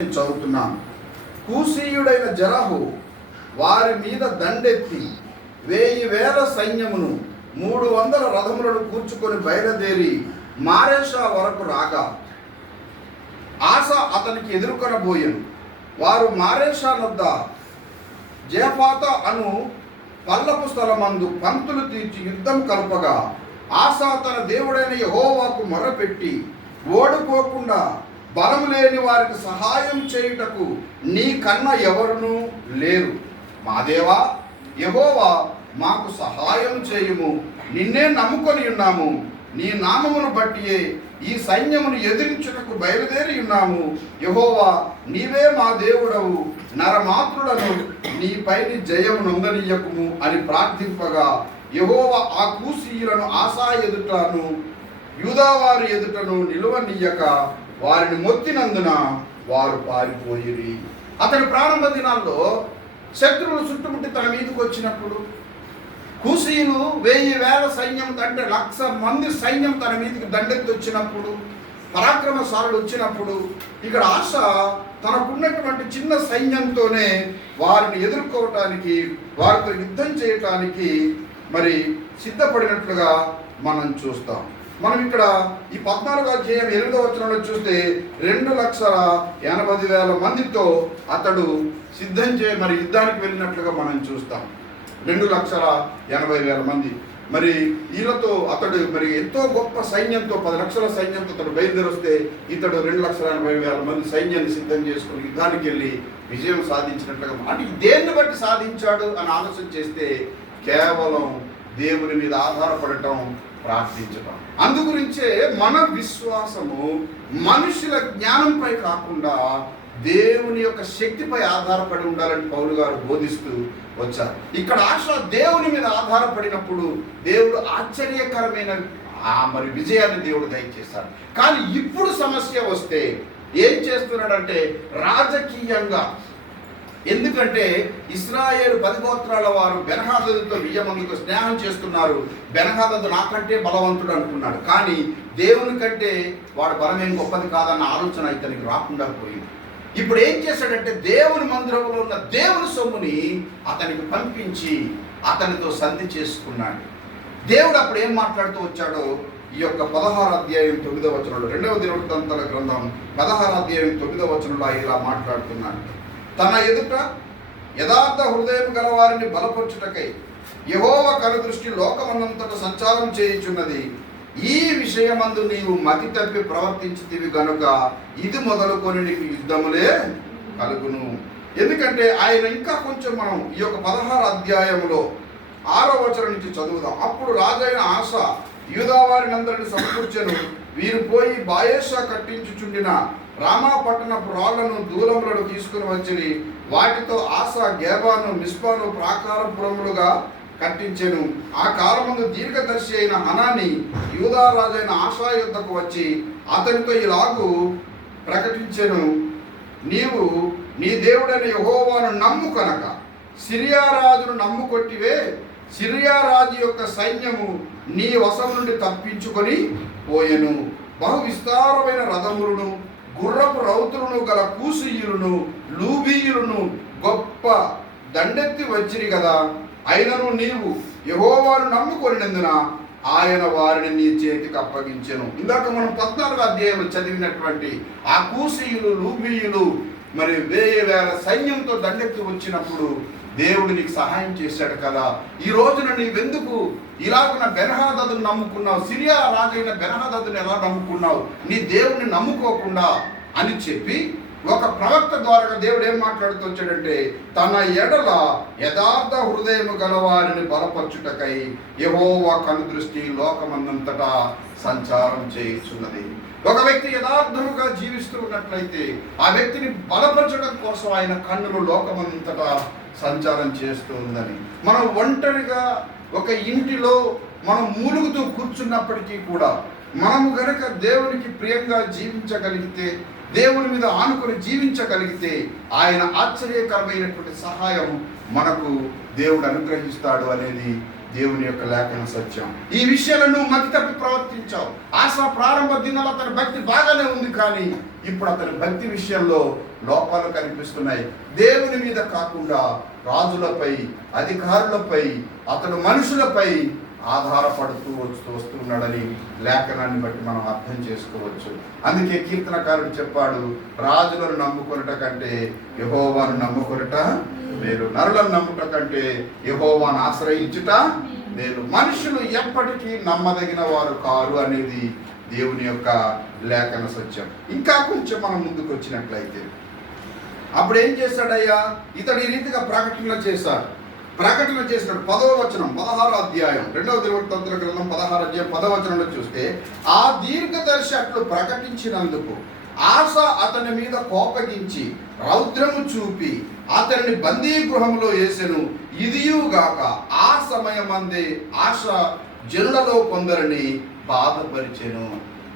చదువుతున్నాను. కూషీయుడైన జరహు వారి మీద దండెత్తి 1000 సైన్యమును 300 రథములను కూర్చుకొని బయలుదేరి మారేషా వరకు రాగా ఆస అతనికి ఎదుర్కొనబోయెను. వారు మారేషా వద్ద జేఫాత అను పల్లపు స్థలమందు పంతులు తీర్చి యుద్ధం కలపగా ఆస తన దేవుడైన యెహోవాకు మొరపెట్టి, ఓడిపోకుండా బలము లేని వారికి సహాయం చేయుటకు నీ కన్న ఎవరునూ లేరు. మా దేవా యెహోవా, మాకు సహాయం చేయుము. నిన్నే నమ్ముకొని ఉన్నాము. నీ నామమును బట్టియే ఈ సైన్యమును ఎదిరించుటకు బయలుదేరి ఉన్నాము. యెహోవా, నీవే మా దేవుడవు. నరమాత్రులను నీపైని జయము నొందనీయకుము అని ప్రార్థింపగా యెహోవా ఆ కూషీయులను ఆసా ఎదుటను యూదావారి ఎదుటను నిలువనీయక వారిని మొత్తినందున వారు పారిపోయిరి. అతని ప్రారంభ దినాల్లో శత్రువులు చుట్టుముట్టి తన మీదకి వచ్చినప్పుడు, కూషీయులు 1000 సైన్యం అంటే 1,00,000 మంది సైన్యం తన మీదకి దండెత్తి వచ్చినప్పుడు, పరాక్రమశాలులు వచ్చినప్పుడు, ఇక్కడ ఆశ తనకున్నటువంటి చిన్న సైన్యంతోనే వారిని ఎదుర్కోవటానికి, వారితో యుద్ధం చేయటానికి మరి సిద్ధపడినట్లుగా మనం చూస్తాం. మనం ఇక్కడ ఈ 14వ అధ్యాయం 8వ వచనంలో చూస్తే 2,80,000 మందితో అతడు మరి యుద్ధానికి వెళ్ళినట్లుగా మనం చూస్తాం. 2,80,000 మంది మరి వీళ్ళతో అతడు మరి ఎంతో గొప్ప సైన్యంతో 10 లక్షల సైన్యంతో అతడు బయలుదేరి వస్తే ఇతడు 2,80,000 మంది సైన్యాన్ని సిద్ధం చేసుకుని యుద్ధానికి వెళ్ళి విజయం సాధించినట్లుగా, అంటే దేన్ని బట్టి సాధించాడు అని ఆలోచన చేస్తే కేవలం దేవుని మీద ఆధారపడటం, ప్రార్థించటం. అందుగురించే మన విశ్వాసము మనుషుల జ్ఞానంపై కాకుండా దేవుని యొక్క శక్తిపై ఆధారపడి ఉండాలని పౌలు గారు బోధిస్తూ వచ్చారు. ఇక్కడ ఆశ దేవుని మీద ఆధారపడినప్పుడు దేవుడు ఆశ్చర్యకరమైన మరి విజయాన్ని దేవుడు దయచేశాడు. కానీ ఇప్పుడు సమస్య వస్తే ఏం చేస్తున్నాడంటే రాజకీయంగా, ఎందుకంటే ఇశ్రాయేలు 10 గోత్రాల వారు బెన్హదదుతో విజయమందుకు స్నేహం చేస్తున్నారు. బెన్హదదు నాకంటే బలవంతుడు అనుకున్నాడు, కానీ దేవుని కంటే వాడు బలమేం గొప్పది కాదన్న ఆలోచన ఇతనికి రాకుండా పోయింది. ఇప్పుడు ఏం చేశాడంటే దేవుని మందిరంలో ఉన్న దేవుని సొమ్ముని అతనికి పంపించి అతనితో సంధి చేసుకున్నాడు. దేవుడు అప్పుడు ఏం మాట్లాడుతూ వచ్చాడో ఈ యొక్క 16వ అధ్యాయం 9వ వచనంలో, 2వ దినవృత్తాంతాల గ్రంథం 16వ అధ్యాయం 9వ వచనంలో ఇలా మాట్లాడుతున్నాడు. తన ఎదుట యథార్థ హృదయం గల వారిని బలపరచుటకై యెహోవా కనుదృష్టి లోకమన్నంతట సంచారం చేయుచున్నది. ఈ విషయమందు నీవు మతి తప్పి ప్రవర్తించితివి గనుక ఇది మొదలుకొని నీకు యుద్ధములే కలుగును. ఎందుకంటే ఆయన ఇంకా కొంచెం మనం ఈ యొక్క 16వ అధ్యాయంలో 6వ వచనం నుంచి చదువుదాం. అప్పుడు రాజైన ఆస యూదావారినందరిని సమకూర్చెను. వీరు పోయి బాయేషా కట్టించుచుండిన రామా పట్టణపు రాళ్లను దూలములను తీసుకుని వచ్చి వాటితో ఆస గేబాను మిస్పాను ప్రాకారపురములుగా కట్టించెను. ఆ కాలమందు దీర్ఘదర్శి అయిన హనాని యూదా రాజైన ఆశా యుద్ధకు వచ్చి అతనితో ఇలాగూ ప్రకటించెను, నీవు నీ దేవుడైన యెహోవాను నమ్ము కనుక సిరియా రాజును నమ్ముకొట్టివే. సిరియా రాజు యొక్క సైన్యము నీ వశం నుండి తప్పించుకొని పోయెను. బహు విస్తారమైన రథములను గుర్రపు రౌతులను గల కూషీయులను లూబీయులను గొప్ప దండెత్తి వచ్చిరి కదా. అయినను నీవు యెహోవాను నమ్ముకొనినందున ఆయన వారిని నీ చేతికి అప్పగించెను. ఇందాక మనం 14వ అధ్యాయంలో చదివినటువంటి ఆ కూషీయులు లూబీయులు మరి 1000 సైన్యంతో దండెత్తి వచ్చినప్పుడు దేవుడు నీకు సహాయం చేశాడు కదా. ఈ రోజున నీవెందుకు ఇలాగున బెన్హదదును నమ్ముకున్నావు? సిరియా రాజైన బెన్హదదును ఎలా నమ్ముకున్నావు? నీ దేవుడిని నమ్ముకోకుండా అని చెప్పి ఒక ప్రవక్త ద్వారా దేవుడు ఏం మాట్లాడుతూ వచ్చాడంటే, తన ఎడల యథార్థ హృదయము గలవారిని బలపరచుటకై యెహోవా కనుదృష్టి లోకమందంతటా సంచారం చేయుచున్నది. ఒక వ్యక్తి యథార్థముగా జీవిస్తూ ఉన్నట్లయితే ఆ వ్యక్తిని బలపరచడం కోసం ఆయన కన్నులు లోకమంతటా సంచారం చేస్తూ ఉందని. మనం ఒంటరిగా ఒక ఇంటిలో మనం మూలుగుతూ కూర్చున్నప్పటికీ కూడా మనము గనక దేవునికి ప్రియంగా జీవించగలిగితే, దేవుని మీద ఆనుకొని జీవించగలిగితే ఆయన ఆశ్చర్యకరమైనటువంటి సహాయం మనకు దేవుడు అనుగ్రహిస్తాడు అనేది దేవుని యొక్క లేఖన సత్యం. ఈ విషయాలను నువ్వు మతి తప్పి ప్రవర్తించావు. ఆశ ప్రారంభ దినాలు అతని భక్తి బాగానే ఉంది, కానీ ఇప్పుడు అతని భక్తి విషయంలో లోపాలు కనిపిస్తున్నాయి. దేవుని మీద కాకుండా రాజులపై, అధికారులపై, అతడు మనుషులపై ఆధారపడుతూ వస్తున్నాడని లేఖనాన్ని బట్టి మనం అర్థం చేసుకోవచ్చు. అందుకే కీర్తనకారుడు చెప్పాడు, రాజులను నమ్ముకొనుట కంటే యెహోవాను నమ్ముకొనుట మేలు, నరులను నమ్ముట కంటే యెహోవాను ఆశ్రయించుట మేలు. మనుషులు ఎప్పటికీ నమ్మదగిన వారు కారు అనేది దేవుని యొక్క లేఖన సత్యం. ఇంకా కొంచెం మనం ముందుకు వచ్చినట్లయితే అప్పుడు ఏం చేశాడయ్యా, ఇతడు ఈ రీతిగా ప్రకటన చేసినాడు. 10వ వచనం 16వ అధ్యాయం 2వ దినవృత్తాంతుల గ్రంథం 16వ అధ్యాయం 10వ వచనంలో చూస్తే, ఆ దీర్ఘదర్శి అట్లు ప్రకటించినందుకు ఆశ అతని మీద కోపగించి రౌద్రము చూపి అతనిని బందీ గృహంలో వేసెను. ఇదియుగాక ఆ సమయమందే ఆశ జనులలో కొందరిని బాధపరిచెను.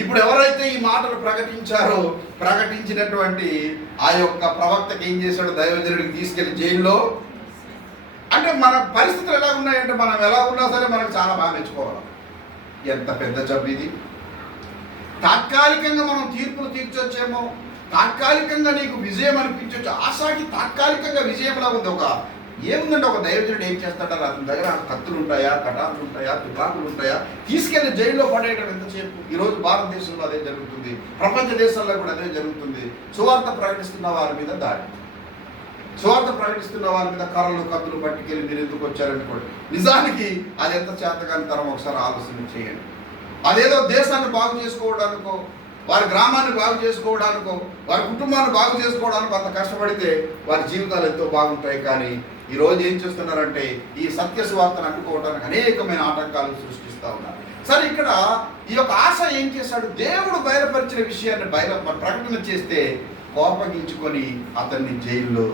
ఇప్పుడు ఎవరైతే ఈ మాటలు ప్రకటించినటువంటి ఆ యొక్క ప్రవక్తకి ఏం చేశాడు, దైవజనుడికి తీసుకెళ్లి జైల్లో, అంటే మన పరిస్థితులు ఎలా ఉన్నాయంటే మనం ఎలా ఉన్నా సరే మనకు చాలా బాగా మెచ్చుకోవాలి. ఎంత పెద్ద జబ్బు ఇది. తాత్కాలికంగా మనం తీర్పులు తీర్చొచ్చేమో, తాత్కాలికంగా నీకు విజయం అనిపించవచ్చు. ఆశకి తాత్కాలికంగా విజయంలా ఉంది. ఏముందంటే ఒక దైవజనుడు ఏం చేస్తాడో, అతని దగ్గర కత్తులు ఉంటాయా, కటార్లు ఉంటాయా, తుపాకులు ఉంటాయా, తీసుకెళ్లి జైల్లో పడేయడం ఎంతసేపు. ఈరోజు భారతదేశంలో అదే జరుగుతుంది, ప్రపంచ దేశాల్లో కూడా అదే జరుగుతుంది. సువార్త ప్రకటిస్తున్న వారి మీద దాడి, సువార్త ప్రకటిస్తున్న వారి మీద కర్రలు కత్తులు పట్టుకెళ్ళి మీరు ఎందుకు వచ్చారనుకోండి. నిజానికి అది ఎంత చేతకాని తరం ఒకసారి ఆలోచన చేయండి. అదేదో దేశాన్ని బాగు చేసుకోవడానికో, వారి గ్రామాన్ని బాగు చేసుకోవడానికో, వారి కుటుంబాన్ని బాగు చేసుకోవడానికి అంత కష్టపడితే వారి జీవితాలు ఎంతో బాగుంటాయి. కానీ ఈరోజు ఏం చేస్తున్నారంటే ఈ సత్య సువార్తను అడ్డుకోవడానికి అనేకమైన ఆటంకాలు సృష్టిస్తూ ఉన్నారు. సరే, ఇక్కడ ఈ యొక్క ఆశ ఏం చేశాడు, దేవుడు బయలుపరిచిన విషయాన్ని ప్రకటన చేస్తే కోపగించుకొని అతన్ని జైల్లో,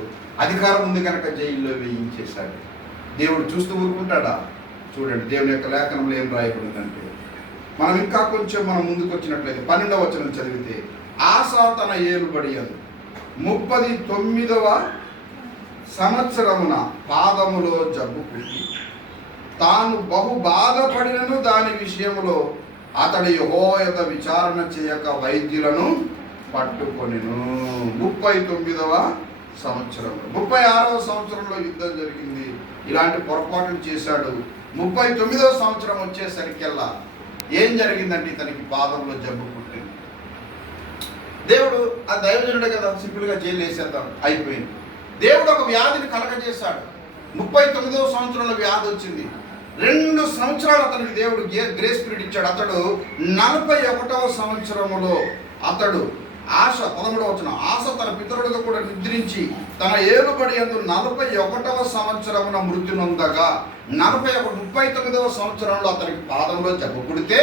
అధికారం ఉంది కనుక జైల్లో వేయించేశాడు. దేవుడు చూస్తూ ఊరుకుంటాడా? చూడండి, దేవుని యొక్క లేఖనంలో ఏం రాయబడిందంటే, మనం ఇంకా కొంచెం మనం ముందుకు వచ్చినట్లయితే 12వ వచనం చదివితే, ఆశ తన ఏలుబడి యందు 39వ సంవత్సరమున పాదములో జబ్బు పుట్టి తాను బహు బాధపడినను దాని విషయంలో అతడు యెహోవా యొద్ద విచారణ చేయక వైద్యులను పట్టుకొనెను. 39వ సంవత్సరం, 36వ సంవత్సరంలో యుద్ధం జరిగింది. ఇలాంటి పొరపాట్లు చేశాడు. 39వ సంవత్సరం వచ్చేసరికెల్లా ఏం జరిగిందంటే ఇతనికి పాదంలో జబ్బు పుట్టింది. దేవుడు ఆ దైవజనుడే కదా, సింపుల్గా జైలు వేసేద్దాం, అయిపోయింది. దేవుడు ఒక వ్యాధిని కలగజేశాడు. 39వ సంవత్సరంలో వ్యాధి వచ్చింది. 2 సంవత్సరాలు అతనికి దేవుడు గ్రేస్ పీరియడ్ ఇచ్చాడు. అతడు 41వ సంవత్సరములో అతడు ఆశ 11వ వచనం, ఆశ తన పితరుడితో కూడా నిద్రించి తన ఏలుబడి యందు 41వ సంవత్సరమున మృతి నొందగా 39వ సంవత్సరంలో అతనికి పాదంలో జబ్బు పుడితే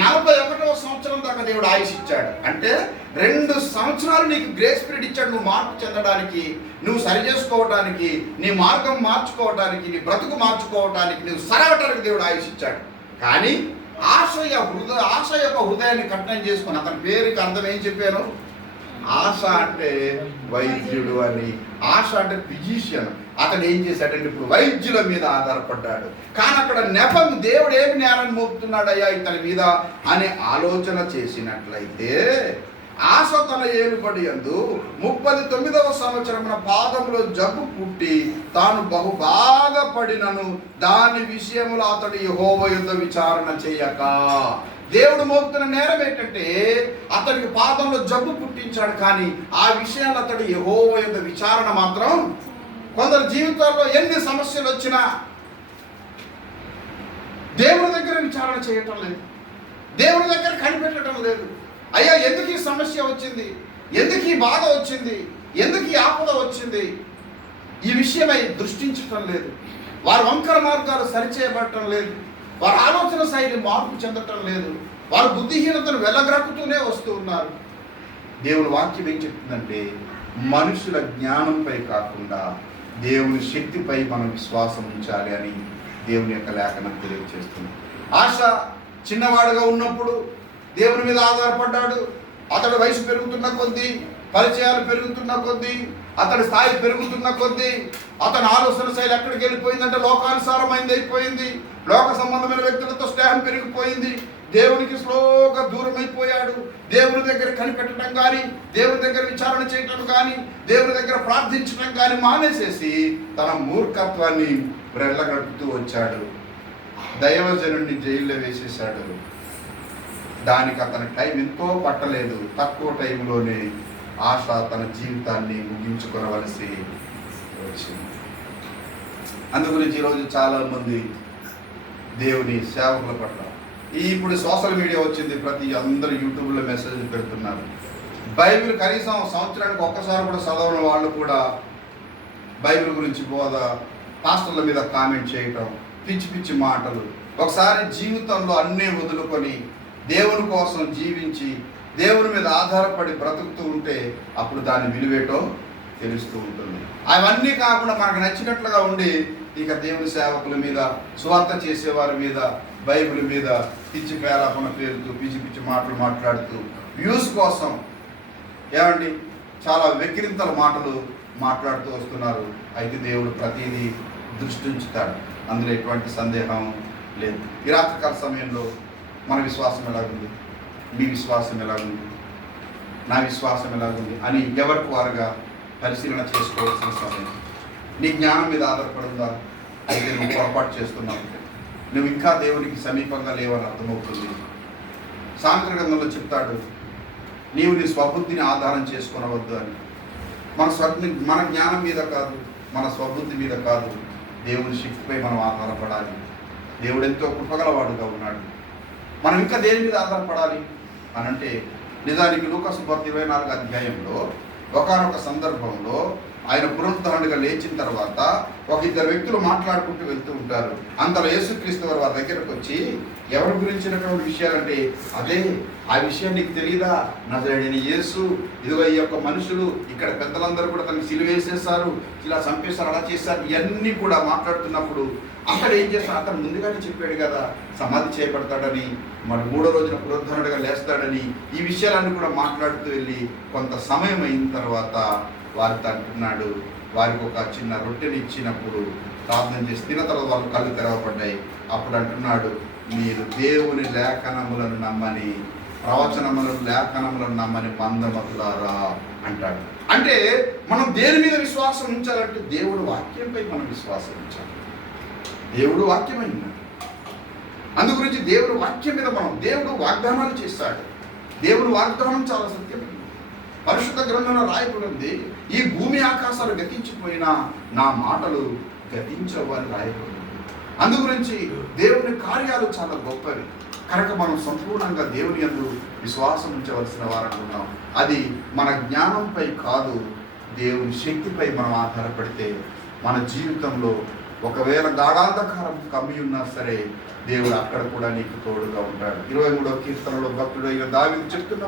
41వ సంవత్సరం దాకా దేవుడు ఆయుష్ ఇచ్చాడు. అంటే 2 సంవత్సరాలు నీకు గ్రేస్ పీరియడ్ ఇచ్చాడు. నువ్వు మార్పు చెందడానికి, నువ్వు సరి చేసుకోవడానికి, నీ మార్గం మార్చుకోవడానికి, నీ బ్రతుకు మార్చుకోవడానికి, నువ్వు సరవటానికి దేవుడు ఆయుష్ ఇచ్చాడు. కానీ ఆశ యొక్క హృదయాన్ని కఠినం చేసుకుని, అతని పేరుకి అర్థం ఏం చెప్పాను, ఆశ అంటే వైద్యుడు అని, ఆశ అంటే ఫిజిషియన్. అతను ఏం చేశాడంటే ఇప్పుడు వైద్యుల మీద ఆధారపడ్డాడు. కానీ అక్కడ నెపం దేవుడు ఏమి నేరాన్ని మోపుతున్నాడయ్యా ఇతని మీద అనే ఆలోచన చేసినట్లయితే, ఆశ తన ఏలుబడి యందు 39వ సంవత్సరమున పాదంలో జబ్బు పుట్టి తాను బహు బాధపడినను దాని విషయంలో అతడు యెహోవా యొద్ద విచారణ చేయక. దేవుడు మోపుతున్న నేరం ఏంటంటే అతనికి పాదంలో జబ్బు పుట్టించాడు, కానీ ఆ విషయాలు అతడు యెహోవా యొద్ద విచారణ మాత్రం. కొందరు జీవితాల్లో ఎన్ని సమస్యలు వచ్చినా దేవుడి దగ్గర విచారణ చేయటం లేదు, దేవుడి దగ్గర కనిపెట్టడం లేదు. అయ్యా, ఎందుకు ఈ సమస్య వచ్చింది, ఎందుకు ఈ బాధ వచ్చింది, ఎందుకు ఈ ఆపద వచ్చింది, ఈ విషయమై దృష్టించటం లేదు. వారి వంకర మార్గాలు సరిచేయబడటం లేదు, వారి ఆలోచన శైలి మార్పు చెందటం లేదు, వారు బుద్ధిహీనతను వెళ్ళగ్రక్కుతూనే వస్తూ ఉన్నారు. దేవుని వాక్యం ఏం చెప్తుందంటే, మనుషుల జ్ఞానంపై కాకుండా దేవుని శక్తిపై మనం విశ్వాసం ఉంచాలి అని దేవుని యొక్క లేఖనం తెలియజేస్తుంది. ఆశ చిన్నవాడుగా ఉన్నప్పుడు దేవుని మీద ఆధారపడ్డాడు. అతడు వయసు పెరుగుతున్న కొద్దీ పరిచయాలు పెరుగుతున్న కొద్దీ, అతడి స్థాయి పెరుగుతున్న కొద్దీ, అతని ఆలోచన శైలి ఎక్కడికి వెళ్ళిపోయిందంటే లోకానుసారమైంది అయిపోయింది. లోక సంబంధమైన వ్యక్తులతో స్నేహం పెరిగిపోయింది. దేవునికి స్లోగా దూరం అయిపోయాడు. దేవుని దగ్గర కనిపెట్టడం కానీ, దేవుని దగ్గర విచారణ చేయటం కానీ, దేవుని దగ్గర ప్రార్థించడం కానీ మానేసేసి తన మూర్ఖత్వాన్ని వెళ్ళగడుపుతూ వచ్చాడు. దైవజనుడిని జైల్లో వేసేశాడు. దానికి అతని టైం ఎంతో పట్టలేదు. తక్కువ టైంలోనే ఆశ తన జీవితాన్ని ముగించుకోవలసి వచ్చింది. అందుగురించి ఈరోజు చాలామంది దేవుని సేవకుల పట్ల ఇప్పుడు సోషల్ మీడియా వచ్చింది, ప్రతి అందరూ యూట్యూబ్లో మెసేజ్ పెడుతున్నారు. బైబిల్ కనీసం సంవత్సరానికి ఒక్కసారి కూడా చదవని వాళ్ళు కూడా బైబిల్ గురించి బోధ, పాస్టర్ల మీద కామెంట్ చేయటం, పిచ్చి పిచ్చి మాటలు. ఒకసారి జీవితంలో అన్నీ వదులుకొని దేవుని కోసం జీవించి దేవుని మీద ఆధారపడి బ్రతుకుతూ ఉంటే అప్పుడు దాని విలువేటో తెలుస్తూ ఉంటుంది. అవన్నీ కాకుండా మనకు నచ్చినట్లుగా ఉండి ఇక దేవుని సేవకుల మీద, సువార్త చేసేవారి మీద, బైబిల్ మీద పిచ్చి పేలాపన పేరుతూ పిచ్చి పిచ్చి మాటలు మాట్లాడుతూ వ్యూస్ కోసం ఏమండి చాలా వెక్కిరింతల మాటలు మాట్లాడుతూ వస్తున్నారు. అయితే దేవుడు ప్రతిదీ దృష్టి ఉంచుతాడు, అందులో ఎటువంటి సందేహం లేదు. ఈ రాత్రికాల సమయంలో మన విశ్వాసం ఎలాగుంది, మీ విశ్వాసం ఎలాగుంది, నా విశ్వాసం ఎలాగుంది అని ఎవరికి వారుగా పరిశీలన చేసుకోవాల్సిన సమయం. నీ జ్ఞానం మీద ఆధారపడుందా? అయితే నువ్వు పొరపాటు చేస్తున్నావు, నువ్వు ఇంకా దేవునికి సమీపంగా లేవని అర్థమవుతుంది. సామెతల గ్రంథంలో చెప్తాడు, నీవు నీ స్వబుద్ధిని ఆధారం చేసుకొనవద్దు అని. మన జ్ఞానం మీద కాదు, మన స్వబుద్ధి మీద కాదు, దేవుని శక్తిపై మనం ఆధారపడాలి. దేవుడు ఎంతో కృపగలవాడుగా ఉన్నాడు. మనం ఇంకా దేని మీద ఆధారపడాలి అని అంటే, నిజానికి లూకాసు 24 అధ్యాయంలో ఒకానొక సందర్భంలో ఆయన పునరుద్ధరణగా లేచిన తర్వాత ఒక ఇద్దరు వ్యక్తులు మాట్లాడుకుంటూ వెళ్తూ ఉంటారు. అంతలో యేసుక్రీస్తు వారి దగ్గరకు వచ్చి ఎవరి గురించినటువంటి విషయాలంటే, అదే ఆ విషయం నీకు తెలియదా, నజరేయుడైన యేసు, ఇదిగో ఈ యొక్క మనుషులు ఇక్కడ పెద్దలందరూ కూడా తనకి సిలువేసేశారు, ఇలా చంపేశారు, అలా చేశారు, ఇవన్నీ కూడా మాట్లాడుతున్నప్పుడు అక్కడ ఏం చేస్తాడు, అతను ముందుగానే చెప్పాడు కదా సమాధి చేయబడతాడని, మరి 3వ రోజున పునరుద్ధరణగా లేస్తాడని. ఈ విషయాలన్నీ కూడా మాట్లాడుతూ వెళ్ళి కొంత సమయం అయిన తర్వాత వారితో అంటున్నాడు, వారికి ఒక చిన్న రొట్టెని ఇచ్చినప్పుడు ప్రార్థన చేసి తిన్న తర్వాత వాళ్ళు కళ్ళు తెరవబడ్డాయి. అప్పుడు అంటున్నాడు, మీరు దేవుని లేఖనములను నమ్మని, ప్రవచనములను లేఖనములను నమ్మని మందమతులారా అంటాడు. అంటే మనం దేని మీద విశ్వాసం ఉంచాలంటే దేవుడు వాక్యంపై మనం విశ్వాసం ఉంచాలి. దేవుడు వాక్యమై ఉన్నాడు. అందుగురించి దేవుడు వాక్యం మీద దేవుడు వాగ్దానాలు చేస్తాడు. దేవుడు వాగ్దానం చాలా సత్యమైనది. పరిశుద్ధ గ్రంథంలో రాయబడింది, ఈ భూమి ఆకాశాలు గతించిపోయినా నా మాటలు గతించవు అని రాయబడింది. అందుగురించి దేవుని కార్యాలు చాలా గొప్పవి కనుక మనం సంపూర్ణంగా దేవుని యందు విశ్వాసం ఉంచవలసిన వారనుకున్నాం. అది మన జ్ఞానంపై కాదు, దేవుని శక్తిపై మనం ఆధారపడితే మన జీవితంలో ఒకవేళ గాఢాంధకారం కమ్మి ఉన్నా సరే దేవుడు అక్కడ కూడా నీకు తోడుగా ఉంటాడు. 23వ కీర్తనలో భక్తుడు దావీదు చెప్తున్న